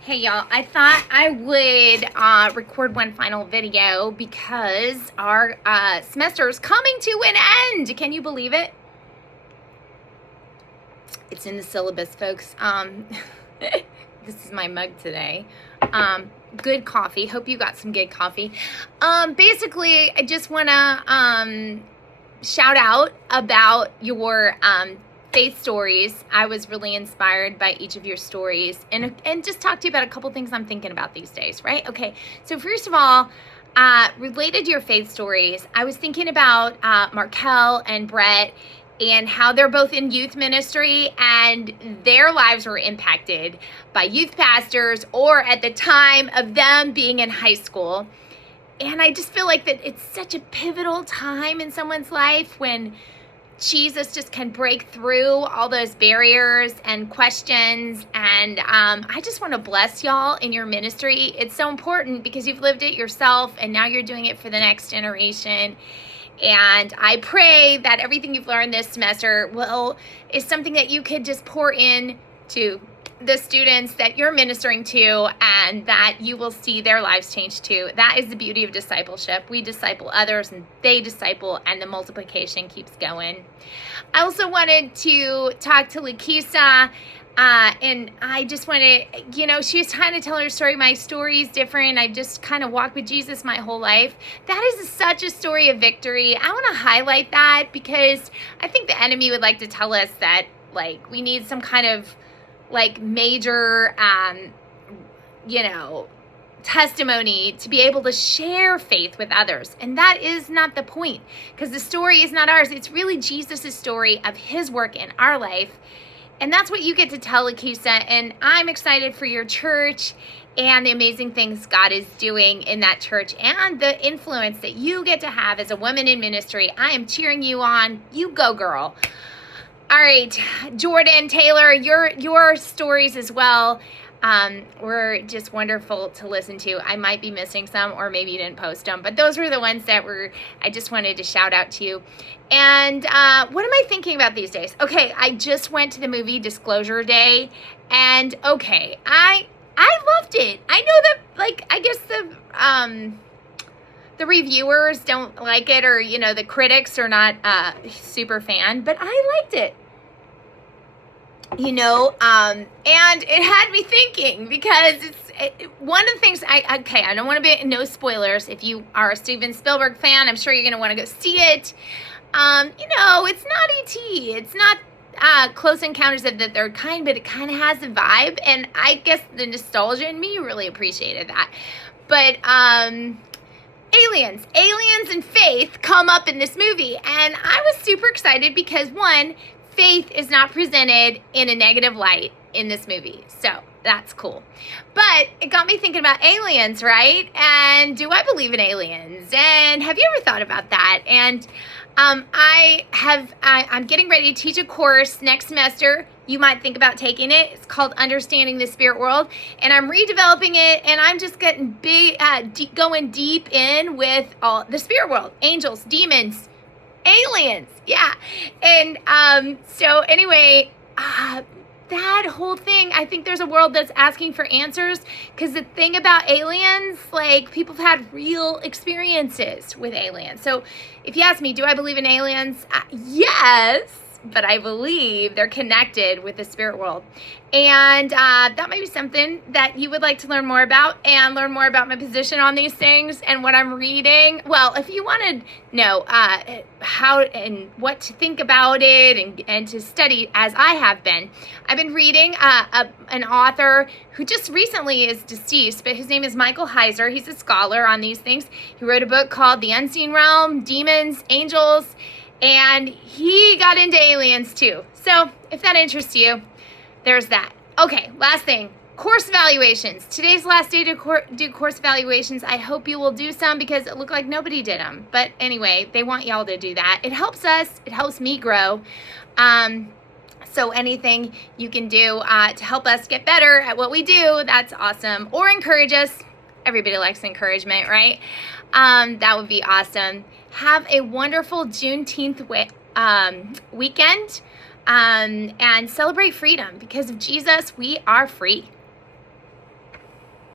Hey y'all, I thought I would record one final video because our semester is coming to an end. Can you believe it? It's in the syllabus, folks. This is my mug today. Good coffee. Hope you got some good coffee. Basically, I just want to shout out about your faith stories. I was really inspired by each of your stories and just talk to you about a couple things I'm thinking about these days, right? Okay, so first of all, related to your faith stories, I was thinking about Markel and Brett and how they're both in youth ministry and their lives were impacted by youth pastors or at the time of them being in high school. And I just feel like that it's such a pivotal time in someone's life when Jesus just can break through all those barriers and questions. And I just want to bless y'all in your ministry. It's so important because you've lived it yourself and now you're doing it for the next generation. And I pray that everything you've learned this semester is something that you could just pour in to the students that you're ministering to, and that you will see their lives change too. That is the beauty of discipleship. We disciple others and they disciple, and the multiplication keeps going. I also wanted to talk to Lakisa, and I just wanted, she was trying to tell her story. My story is different. I've just kind of walked with Jesus my whole life. That is such a story of victory. I want to highlight that because I think the enemy would like to tell us that, we need some kind of major, testimony to be able to share faith with others. And that is not the point, because the story is not ours. It's really Jesus's story of his work in our life. And that's what you get to tell, Lakisa. And I'm excited for your church and the amazing things God is doing in that church and the influence that you get to have as a woman in ministry. I am cheering you on. You go, girl. All right, Jordan, Taylor, your stories as well were just wonderful to listen to. I might be missing some, or maybe you didn't post them, but those were the ones that I just wanted to shout out to you. And what am I thinking about these days? Okay, I just went to the movie Disclosure Day, and okay, I loved it. I know that, I guess the reviewers don't like it, or the critics are not super fan, but I liked it. And it had me thinking, because one of the things I don't want to be, no spoilers. If you are a Steven Spielberg fan, I'm sure you're going to want to go see it. It's not E.T. It's not Close Encounters of the Third Kind, but it kind of has a vibe, and I guess the nostalgia in me really appreciated that. But aliens and faith come up in this movie, and I was super excited because, one, faith is not presented in a negative light in this movie, so that's cool. But it got me thinking about aliens, right? And do I believe in aliens? And have you ever thought about that? And I'm getting ready to teach a course next semester. You might think about taking it. It's called Understanding the Spirit World, and I'm redeveloping it, and I'm just getting going deep in with all the spirit world, angels, demons, aliens, yeah. And so anyway, that whole thing, I think there's a world that's asking for answers, because the thing about aliens, people have had real experiences with aliens. So if you ask me, do I believe in aliens? Yes, but I believe they're connected with the spirit world. And that might be something that you would like to learn more about, and learn more about my position on these things and what I'm reading. Well, if you want to know how and what to think about it, and to study as I have been, I've been reading an author who just recently is deceased, but his name is Michael Heiser. He's a scholar on these things. He wrote a book called The Unseen Realm, Demons, Angels, and he got into aliens too. So if that interests you, there's that. Okay, last thing, course evaluations. Today's last day to do course evaluations. I hope you will do some, because it looked like nobody did them. But anyway, they want y'all to do that. It helps us. It helps me grow. So anything you can do to help us get better at what we do, that's awesome. Or encourage us. Everybody likes encouragement, right? That would be awesome. Have a wonderful Juneteenth weekend, and celebrate freedom. Because of Jesus, we are free.